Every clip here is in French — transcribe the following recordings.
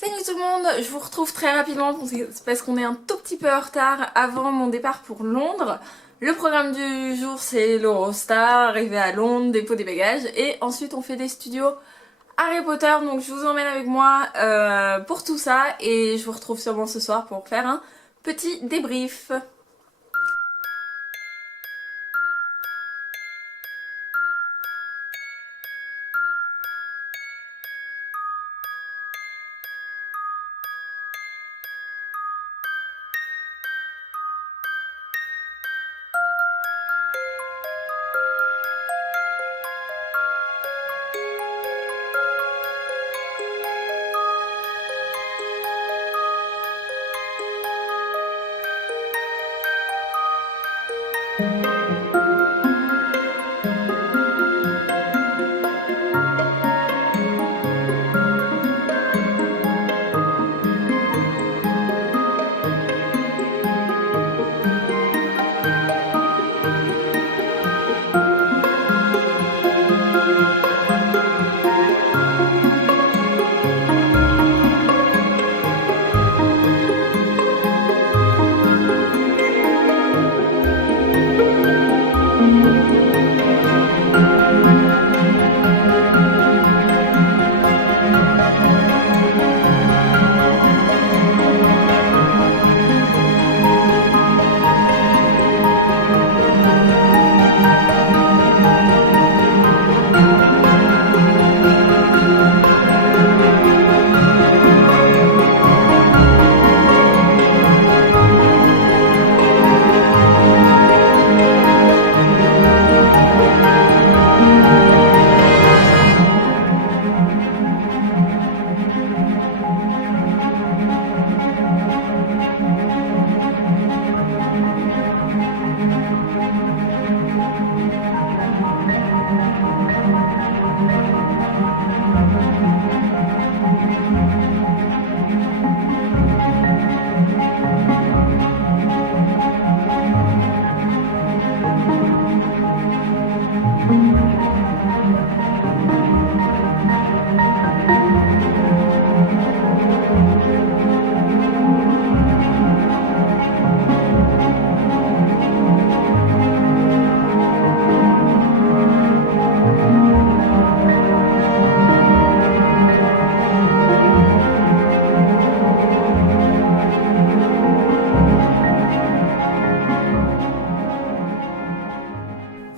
Salut tout le monde, je vous retrouve très rapidement parce qu'on est un tout petit peu en retard avant mon départ pour Londres. Le programme du jour c'est l'Eurostar, arriver à Londres, dépôt des bagages et ensuite on fait des studios Harry Potter, donc je vous emmène avec moi pour tout ça et je vous retrouve sûrement ce soir pour faire un petit débrief.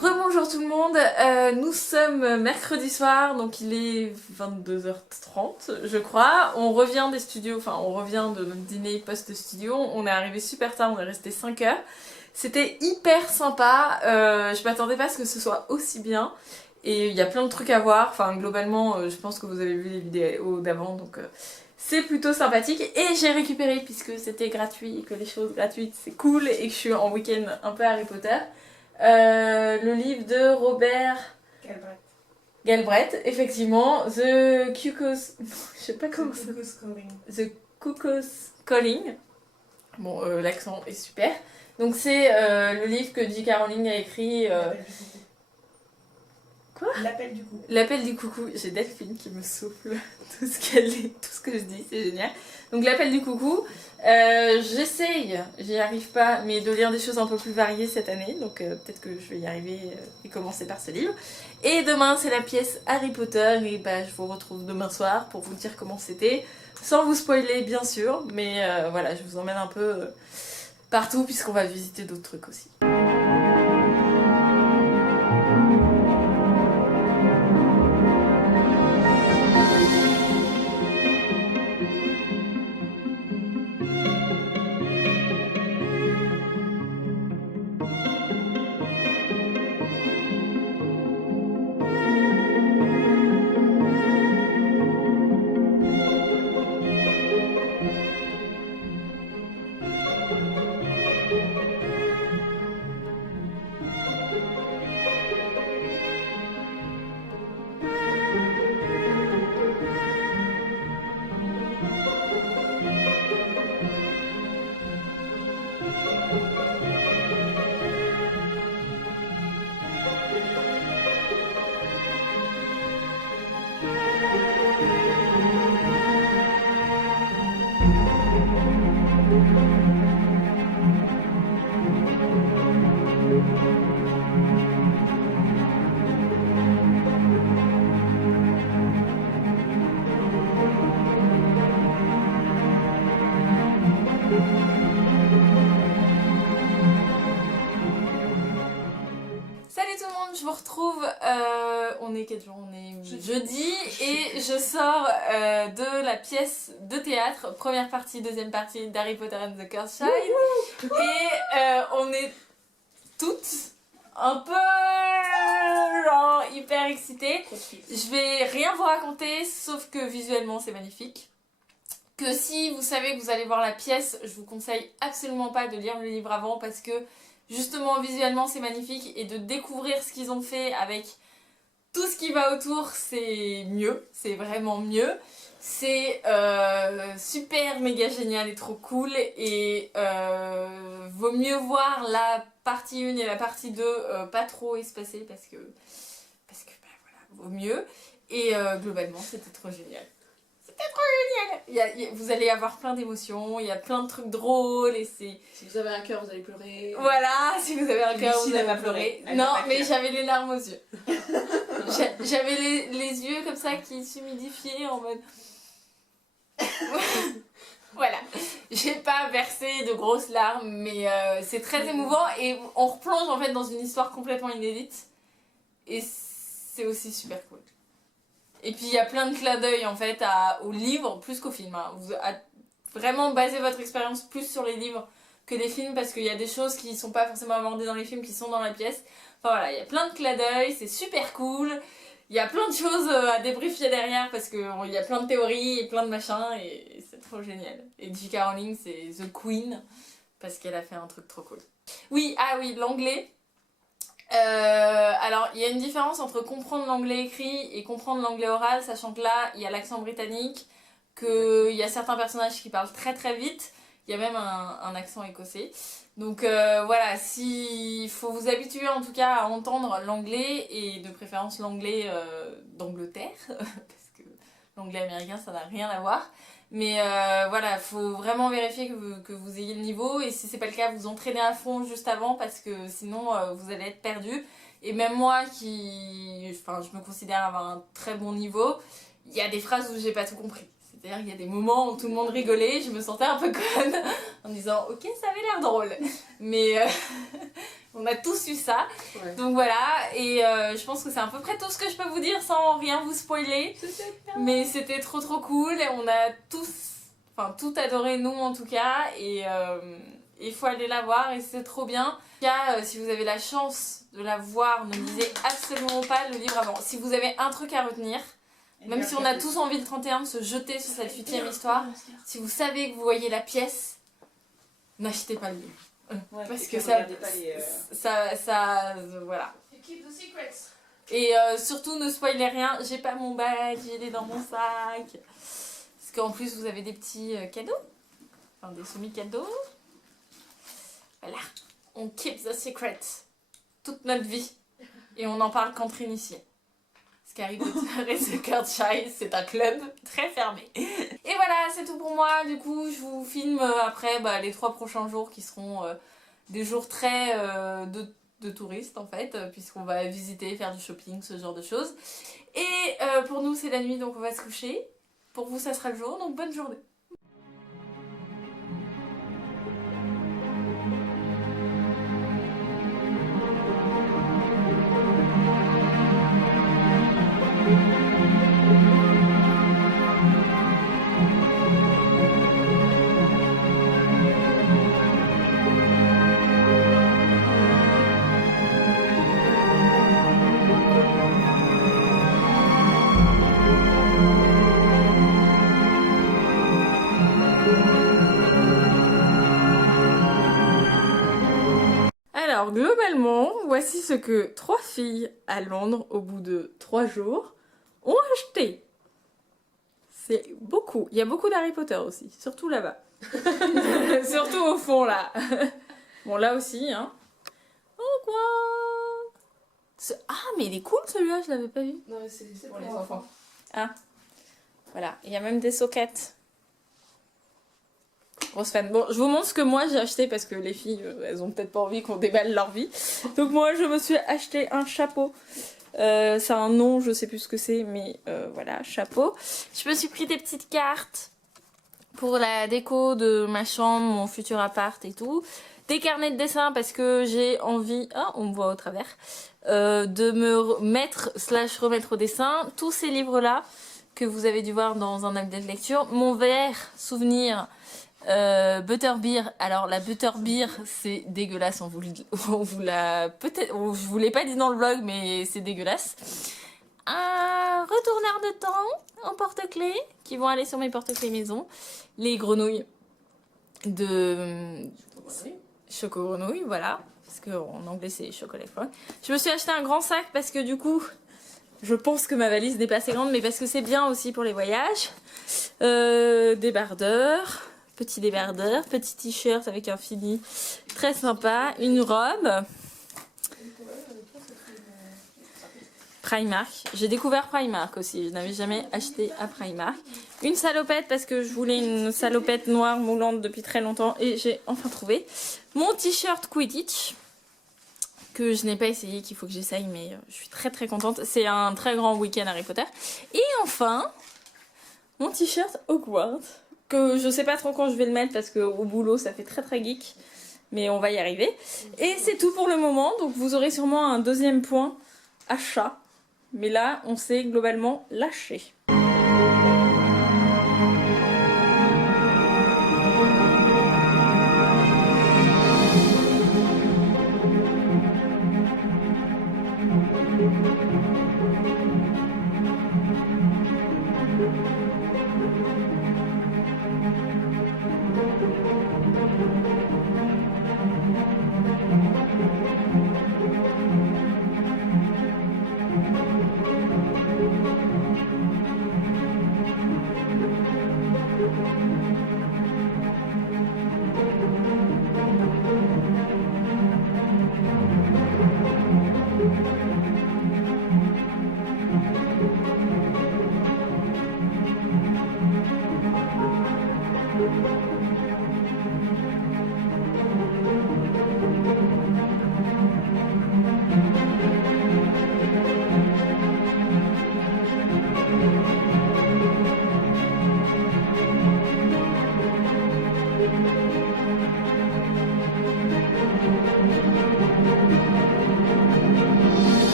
Rebonjour tout le monde, nous sommes mercredi soir, donc il est 22h30 je crois. On revient des studios, enfin on revient de notre dîner post-studio, on est arrivé super tard, on est resté 5 heures. C'était hyper sympa, je m'attendais pas à ce que ce soit aussi bien. Et il y a plein de trucs à voir, enfin globalement je pense que vous avez vu les vidéos d'avant, donc c'est plutôt sympathique. Et j'ai récupéré, puisque c'était gratuit et que les choses gratuites c'est cool et que je suis en week-end un peu Harry Potter, le livre de Robert Galbraith, effectivement, The Cuckoo's... je sais pas comment ça... The Cuckoo's Calling. Bon, l'accent est super. Donc c'est le livre que J.K. Rowling a écrit... Quoi ? L'appel du coucou. L'appel du coucou. J'ai Delphine qui me souffle tout ce que je dis, c'est génial. Donc l'appel du coucou. J'essaye, j'y arrive pas, mais de lire des choses un peu plus variées cette année, donc peut-être que je vais y arriver et commencer par ce livre. Et demain c'est la pièce Harry Potter, et bah je vous retrouve demain soir pour vous dire comment c'était, sans vous spoiler bien sûr, mais voilà, je vous emmène un peu partout puisqu'on va visiter d'autres trucs aussi. retrouve, on est quel jour? On est jeudi et je sors de la pièce de théâtre, première partie, deuxième partie d'Harry Potter and the Cursed Child. Et on est toutes un peu genre hyper excitées. Je vais rien vous raconter sauf que visuellement c'est magnifique. Que si vous savez que vous allez voir la pièce, je vous conseille absolument pas de lire le livre avant parce que justement visuellement c'est magnifique et de découvrir ce qu'ils ont fait avec tout ce qui va autour, c'est mieux, c'est vraiment mieux. C'est super méga génial et trop cool et vaut mieux voir la partie 1 et la partie 2 pas trop espacées parce que ben voilà, vaut mieux. Et globalement c'était trop génial. C'était trop génial. Vous allez avoir plein d'émotions, il y a plein de trucs drôles et c'est... Si vous avez un cœur, vous allez pleurer. Voilà, si vous avez un cœur, vous Lucie allez pas pleurer. Non, mais j'avais les larmes aux yeux. J'avais les yeux comme ça qui s'humidifiaient en mode... Voilà, j'ai pas versé de grosses larmes, mais c'est très émouvant et on replonge en fait dans une histoire complètement inédite et c'est aussi super cool. Et puis il y a plein de clins d'œil en fait au livre plus qu'au film. Hein. Vous vraiment basez votre expérience plus sur les livres que les films parce qu'il y a des choses qui sont pas forcément abordées dans les films qui sont dans la pièce. Enfin voilà, il y a plein de clins d'œil, c'est super cool. Il y a plein de choses à débriefer derrière parce qu'il y a plein de théories et plein de machins et c'est trop génial. Et J.K. Rowling c'est The Queen parce qu'elle a fait un truc trop cool. Oui, ah oui, l'anglais. Alors il y a une différence entre comprendre l'anglais écrit et comprendre l'anglais oral, sachant que là il y a l'accent britannique, qu'il y a certains personnages qui parlent très très vite, il y a même un accent écossais. Donc voilà, il faut vous habituer en tout cas à entendre l'anglais et de préférence l'anglais d'Angleterre, parce que l'anglais américain ça n'a rien à voir. Mais voilà, faut vraiment vérifier que vous ayez le niveau et si c'est pas le cas, vous entraînez à fond juste avant parce que sinon vous allez être perdu. Et même moi je me considère avoir un très bon niveau, il y a des phrases où j'ai pas tout compris. C'est-à-dire qu'il y a des moments où tout le monde rigolait, je me sentais un peu conne en disant ok ça avait l'air drôle. Mais on a tous eu ça. Ouais. Donc voilà, et je pense que c'est à peu près tout ce que je peux vous dire sans rien vous spoiler. Mais c'était trop trop cool et on a tout adoré nous en tout cas. Et il faut aller la voir et c'est trop bien. En tout cas, si vous avez la chance de la voir, ne lisez absolument pas le livre avant. Si vous avez un truc à retenir, même si on a tous envie le 31 de se jeter sur cette 8e histoire, si vous savez que vous voyez la pièce, n'achetez pas le livre. Ouais, parce que voilà. Keep the secrets. Et surtout ne spoilez rien, j'ai pas mon badge, il est dans mon sac. Parce qu'en plus vous avez des petits cadeaux, enfin des semi-cadeaux. Voilà, on keep the secret toute notre vie et on n'en parle qu'entre initiés. Harry Potter et the Cursed Child, c'est un club très fermé. Et voilà, c'est tout pour moi. Du coup, je vous filme après les 3 prochains jours qui seront des jours très de touristes en fait, puisqu'on va visiter, faire du shopping, ce genre de choses. Et pour nous, c'est la nuit, donc on va se coucher. Pour vous, ça sera le jour, donc bonne journée. Alors globalement, voici ce que 3 filles à Londres, au bout de 3 jours, ont acheté. C'est beaucoup. Il y a beaucoup d'Harry Potter aussi, surtout là-bas. Surtout au fond là. Bon là aussi, hein. Oh quoi. Ah mais il est cool celui-là, je l'avais pas vu. Non mais c'est pour les enfants. Ah. Voilà, il y a même des sockets. Grosse fan. Bon, je vous montre ce que moi j'ai acheté parce que les filles, elles ont peut-être pas envie qu'on déballe leur vie. Donc moi, je me suis acheté un chapeau. C'est un nom, je sais plus ce que c'est, mais voilà, chapeau. Je me suis pris des petites cartes pour la déco de ma chambre, mon futur appart et tout. des carnets de dessin parce que j'ai envie, ah on me voit au travers, de me mettre / remettre au dessin. Tous ces livres là que vous avez dû voir dans un update lecture. Mon verre souvenir Butterbeer. Alors la Butterbeer c'est dégueulasse, on vous l'a peut-être, je vous l'ai pas dit dans le vlog mais c'est dégueulasse. Un retourneur de temps en porte-clés qui vont aller sur mes porte-clés maison. Les grenouilles de Choco Grenouille, voilà, parce qu'en anglais c'est chocolat frog. Je me suis acheté un grand sac parce que du coup je pense que ma valise n'est pas assez grande, mais parce que c'est bien aussi pour les voyages. Débardeurs, petit débardeur, petit t-shirt avec un fini très sympa, une robe. Primark, j'ai découvert Primark aussi, je n'avais jamais acheté à Primark. Une salopette parce que je voulais une salopette noire moulante depuis très longtemps et j'ai enfin trouvé. Mon t-shirt Quidditch que je n'ai pas essayé, qu'il faut que j'essaye, mais je suis très très contente. C'est un très grand week-end Harry Potter. Et enfin, mon t-shirt Hogwarts que je sais pas trop quand je vais le mettre parce qu'au boulot ça fait très très geek, mais on va y arriver. Et c'est tout pour le moment, donc vous aurez sûrement un deuxième point achat. Mais là, on s'est globalement lâché.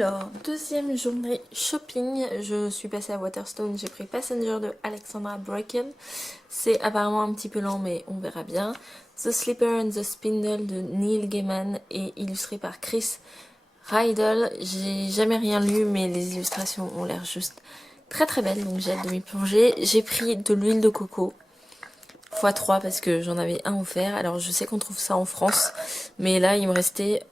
Alors, deuxième journée shopping, je suis passée à Waterstone, j'ai pris Passenger de Alexandra Bracken. C'est apparemment un petit peu lent mais on verra bien. The Slipper and the Spindle de Neil Gaiman et illustré par Chris Riddle. J'ai jamais rien lu mais les illustrations ont l'air juste très très belles, donc j'ai hâte de m'y plonger. J'ai pris de l'huile de coco x3 parce que j'en avais un offert. Alors je sais qu'on trouve ça en France mais là il me restait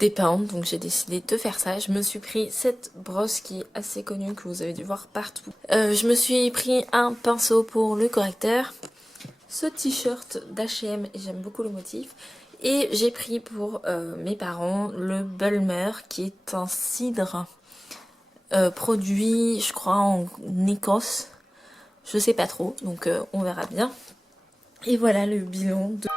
des pounds, donc j'ai décidé de faire ça. Je me suis pris cette brosse qui est assez connue, que vous avez dû voir partout. Je me suis pris un pinceau pour le correcteur, ce t-shirt d'H&M, et j'aime beaucoup le motif. Et j'ai pris pour mes parents le Bulmer, qui est un cidre produit, je crois, en Écosse. Je sais pas trop, donc on verra bien. Et voilà le bilan de...